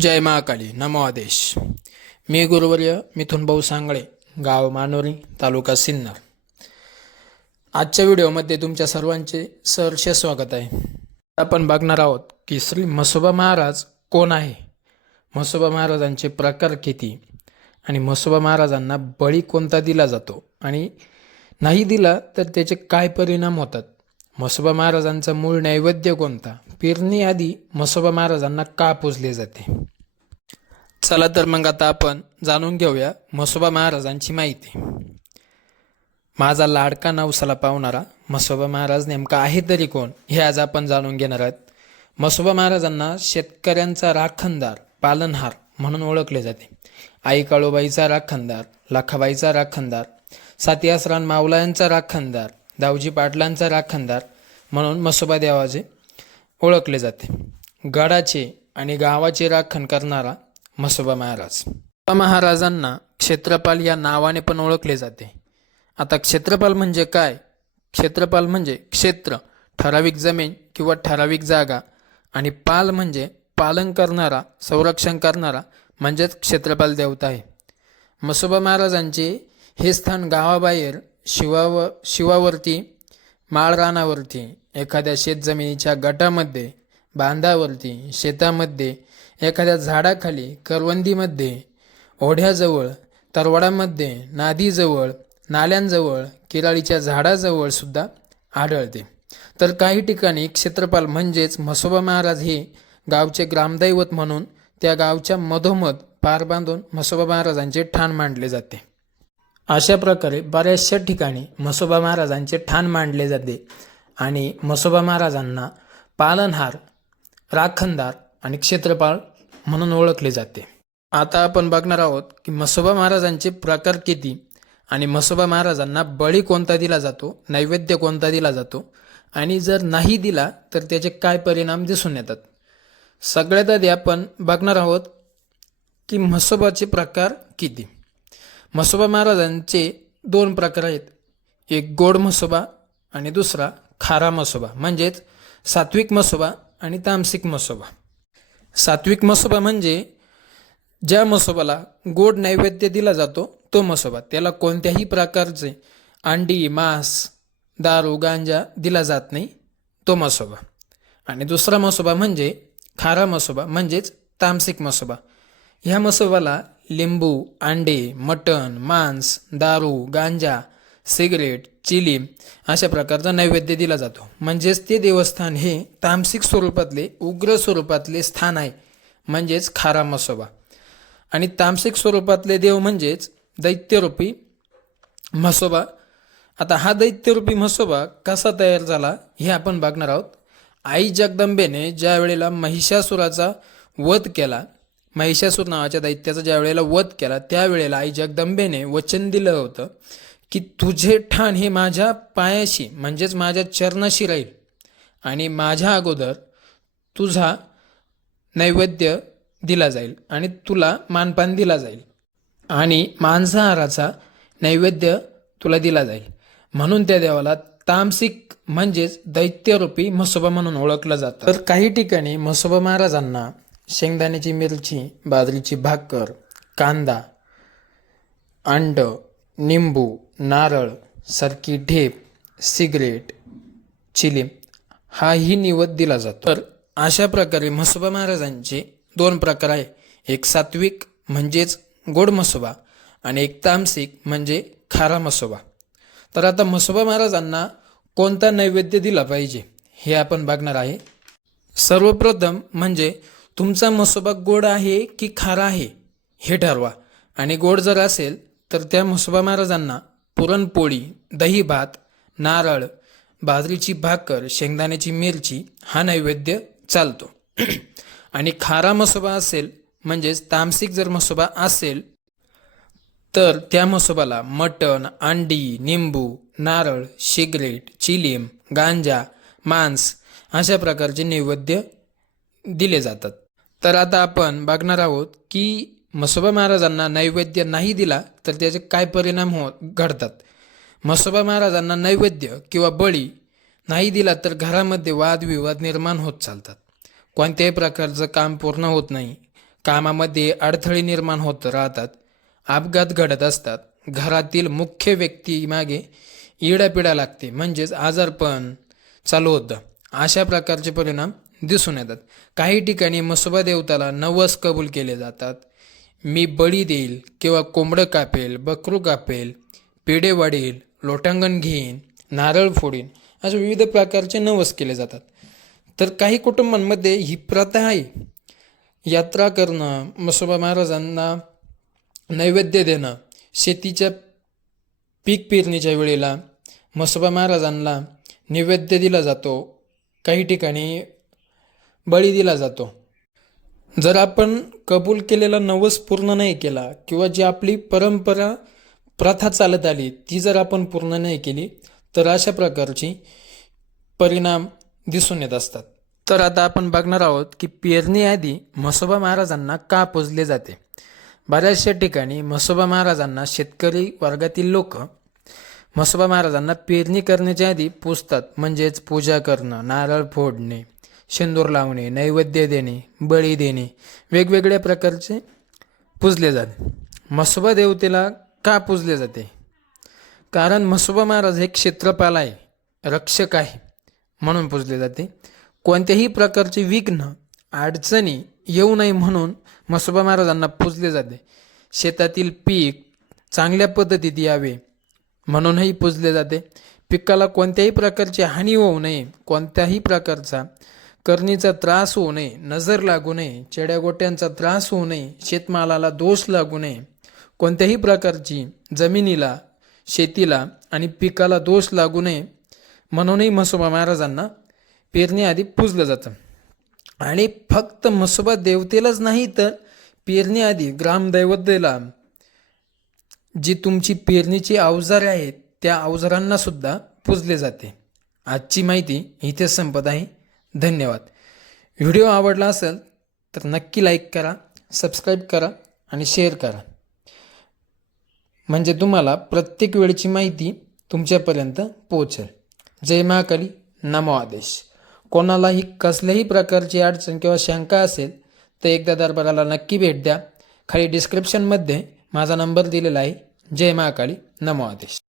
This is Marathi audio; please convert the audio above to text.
जय महाकाली. नमो आदेश. मी गुरुवर्य मिथुन भाऊ सांगळे गाव मानोरी तालुका सिन्नर. आजच्या व्हिडिओमध्ये तुमच्या सर्वांचे सहर्ष स्वागत आहे. आपण बघणार आहोत की श्री म्हसोबा महाराज कोण आहे? म्हसोबा महाराजांचे प्रकार किती? आणि म्हसोबा महाराजांना बळी कोणता दिला जातो? आणि नाही दिला तर त्याचे काय परिणाम होतात? म्हसोबा महाराजांचा मूळ नैवेद्य कोणता? पेरणी आधी म्हसोबा महाराजांना का पूजले जाते? चला तर मग आता आपण जाणून घेऊया म्हसोबा महाराजांची माहिती. माझा लाडका नवसाला पावणारा म्हसोबा महाराज नेमका आहे तरी कोण? हे आज आपण जाणून घेणार आहोत. म्हसोबा महाराजांना शेतकऱ्यांचा राखणदार पालनहार म्हणून ओळखले जाते. आई काळोबाईचा राखणदार लाखाबाईचा राखणदार सातियासरान मावलायांचा राखणदार दावजी पाटलांचा राखणदार म्हणून म्हसोबा देवाचे ओळखले जाते. गडाचे आणि गावाचे राखण करणारा म्हसोबा महाराज. महाराजांना क्षेत्रपाल या नावाने पण ओळखले जाते. आता क्षेत्रपाल म्हणजे काय? क्षेत्रपाल म्हणजे क्षेत्र ठराविक जमीन किंवा ठराविक जागा आणि पाल म्हणजे पालन करणारा संरक्षण करणारा म्हणजेच क्षेत्रपाल देवता आहे. म्हसोबा महाराजांचे हे स्थान गावाबाहेर शिवाव शिवावरती माळरानावरती एखाद्या शेतजमिनीच्या गटामध्ये बांधावरती शेतामध्ये एखाद्या झाडाखाली करवंदीमध्ये ओढ्याजवळ तरवडामध्ये नादीजवळ नाल्यांजवळ किराळीच्या झाडाजवळ सुद्धा आढळते. तर काही ठिकाणी क्षेत्रपाल म्हणजेच म्हसोबा महाराज हे गावचे ग्रामदैवत म्हणून त्या गावच्या मधोमध पार बांधून म्हसोबा महाराजांचे ठाण मांडले जाते. अशा प्रकारे बऱ्याचशा ठिकाणी म्हसोबा महाराजांचे ठाण मांडले जाते आणि म्हसोबा महाराजांना पालनहार राखणदार आणि क्षेत्रपाल म्हणून ओळखले जाते. आता आपण बघणार आहोत की म्हसोबा महाराजांचे प्रकार किती आणि म्हसोबा महाराजांना बळी कोणता दिला जातो नैवेद्य कोणता दिला जातो आणि जर नाही दिला तर त्याचे काय परिणाम दिसून येतात? सगळ्यात आधी आपण बघणार आहोत की म्हसोबाचे प्रकार किती. म्हसोबा महाराजांचे दोन प्रकार आहेत. एक गोड म्हसोबा आणि दुसरा खारा म्हसोबा. म्हणजेच सात्विक म्हसोबा आणि तामसिक म्हसोबा. सात्विक म्हसोबा म्हणजे ज्या म्हसोबाला गोड नैवेद्य दिला जातो तो म्हसोबा. त्याला कोणत्याही प्रकारचे अंडी मांस दारू गांजा दिला जात नाही तो म्हसोबा. आणि दुसरा म्हसोबा म्हणजे खारा म्हसोबा म्हणजेच तामसिक म्हसोबा. ह्या मसोबाला लिंबू अंडे मटण मांस दारू गांजा सिगरेट चिली अशा प्रकारचा नैवेद्य दिला जातो. म्हणजेच ते देवस्थान हे तामसिक स्वरूपातले उग्र स्वरूपातले स्थान आहे. म्हणजेच खारा मसोबा. आणि तामसिक स्वरूपातले देव म्हणजेच दैत्यरूपी म्हसोबा आता हा दैत्यरूपी म्हसोबा कसा तयार झाला हे आपण बघणार आहोत. आई जगदंबेने ज्या वेळेला महिषासुराचा वध केला महिषासूर नावाच्या दैत्याचा ज्या वेळेला वध केला त्यावेळेला आई जगदंबेने वचन दिलं होतं की तुझे ठाण हे माझ्या पायाशी म्हणजेच माझ्या चरणाशी राहील. आणि माझ्या अगोदर तुझा नैवेद्य दिला जाईल आणि तुला मानपान दिला जाईल. आणि मांसाहाराचा नैवेद्य तुला दिला जाईल. म्हणून त्या देवाला तामसिक म्हणजेच दैत्यरूपी म्हसोबा म्हणून ओळखलं जातं. तर काही ठिकाणी म्हसोबा महाराजांना शेंगदाण्याची मिरची बाजरीची भाकर कांदा अंड निंबू नारळ सरकी ढेप सिगरेट चिली हाही निवद दिला जातो. तर अशा प्रकारे म्हसोबा महाराजांचे दोन प्रकार आहे. एक सात्विक म्हणजेच गोड म्हसोबा आणि एक तामसिक म्हणजे खारा म्हसोबा. तर आता म्हसोबा महाराजांना कोणता नैवेद्य दिला पाहिजे हे आपण बघणार आहे. सर्वप्रथम म्हणजे तुमचा मसोबा गोड आहे की खारा आहे हे ठरवा. आणि गोड जर असेल तर त्या म्हसोबा महाराजांना पुरणपोळी दही भात नारळ बाजरीची भाकर शेंगदाण्याची मिरची हा नैवेद्य चालतो. आणि खारा मसोबा असेल म्हणजेच तामसिक जर मसोबा असेल तर त्या मसोबाला मटण अंडी निंबू नारळ सिगरेट चिलीम गांजा मांस अशा प्रकारचे नैवेद्य दिले जातात. तर आता आपण बघणार आहोत की म्हसोबा महाराजांना नैवेद्य नाही दिला तर त्याचे काय परिणाम हो घडतात. म्हसोबा महाराजांना नैवेद्य किंवा बळी नाही दिला तर घरामध्ये वादविवाद निर्माण होत चालतात. कोणत्याही प्रकारचं काम पूर्ण होत नाही. कामामध्ये अडथळे निर्माण होत राहतात. अपघात घडत असतात. घरातील मुख्य व्यक्तीमागे इडापिडा लागते. म्हणजेच आजारपण चालू होतं. अशा प्रकारचे परिणाम दिसून येतात. काही ठिकाणी मसोबा देवताला नवस कबूल केले जातात. मी बळी देईल किंवा कोंबडं कापेल बकरू कापेल पेढे वाढेल लोटांगण घेईन नारळ फोडीन असे विविध प्रकारचे नवस केले जातात. तर काही कुटुंबांमध्ये ही प्रथा आहे. यात्रा करणं मसोबा महाराजांना नैवेद्य देणं शेतीच्या पीक पेरणीच्या वेळेला मसोबा महाराजांना नैवेद्य दिला जातो. काही ठिकाणी बळी दिला जातो. जर आपण कबूल केलेला नवस पूर्ण नाही केला किंवा जी आपली परंपरा प्रथा चालत आली ती जर आपण पूर्ण नाही केली तर अशा प्रकारची परिणाम दिसून येत असतात. तर आता आपण बघणार आहोत की पेरणीआधी म्हसोबा महाराजांना का पूजले जाते? बऱ्याचशा ठिकाणी म्हसोबा महाराजांना शेतकरी वर्गातील लोक म्हसोबा महाराजांना पेरणी करण्याच्या आधी पूजतात. म्हणजेच पूजा करणं नारळ फोडणे शेंदूर लावणे नैवेद्य देणे बळी देणे वेगवेगळ्या प्रकारचे पूजले जाते. म्हसोबा देवतेला का पूजले जाते? कारण म्हसोबा महाराज हे क्षेत्रपाल आहे रक्षक आहे म्हणून पूजले जाते. कोणत्याही प्रकारचे विघ्न अडचणी येऊ नये म्हणून म्हसोबा महाराजांना पूजले जाते. शेतातील पीक चांगल्या पद्धतीत यावे म्हणूनही पूजले जाते. पिकाला कोणत्याही प्रकारची हानी होऊ नये कोणत्याही प्रकारचा करणीचा त्रास होऊ नये नजर लागू नये चेड्यागोट्यांचा त्रास होऊ नये शेतमालाला दोष लागू नये. कोणत्याही प्रकारची जमिनीला शेतीला आणि पिकाला दोष लागू नये म्हणूनही म्हसोबा महाराजांना पेरणीआधी पूजलं जातं. आणि फक्त म्हसोबा देवतेलाच नाही तर पेरणीआधी ग्रामदैवतेला जी तुमची पेरणीची अवजारे आहेत त्या अवजारांनासुद्धा पूजले जाते. आजची माहिती इथे संपत आहे. धन्यवाद. व्हिडिओ आवडला असेल तर नक्की लाईक करा सबस्क्राईब करा आणि शेअर करा. म्हणजे तुम्हाला प्रत्येक वेळची माहिती तुमच्यापर्यंत पोहोचेल. जय महाकाली नमो आदेश. कोणालाही कसल्याही प्रकारची अडचण किंवा शंका असेल तर एकदा दरबाराला नक्की भेट द्या. खाली डिस्क्रिप्शनमध्ये माझा नंबर दिलेला आहे. जय महाकाली नमो आदेश.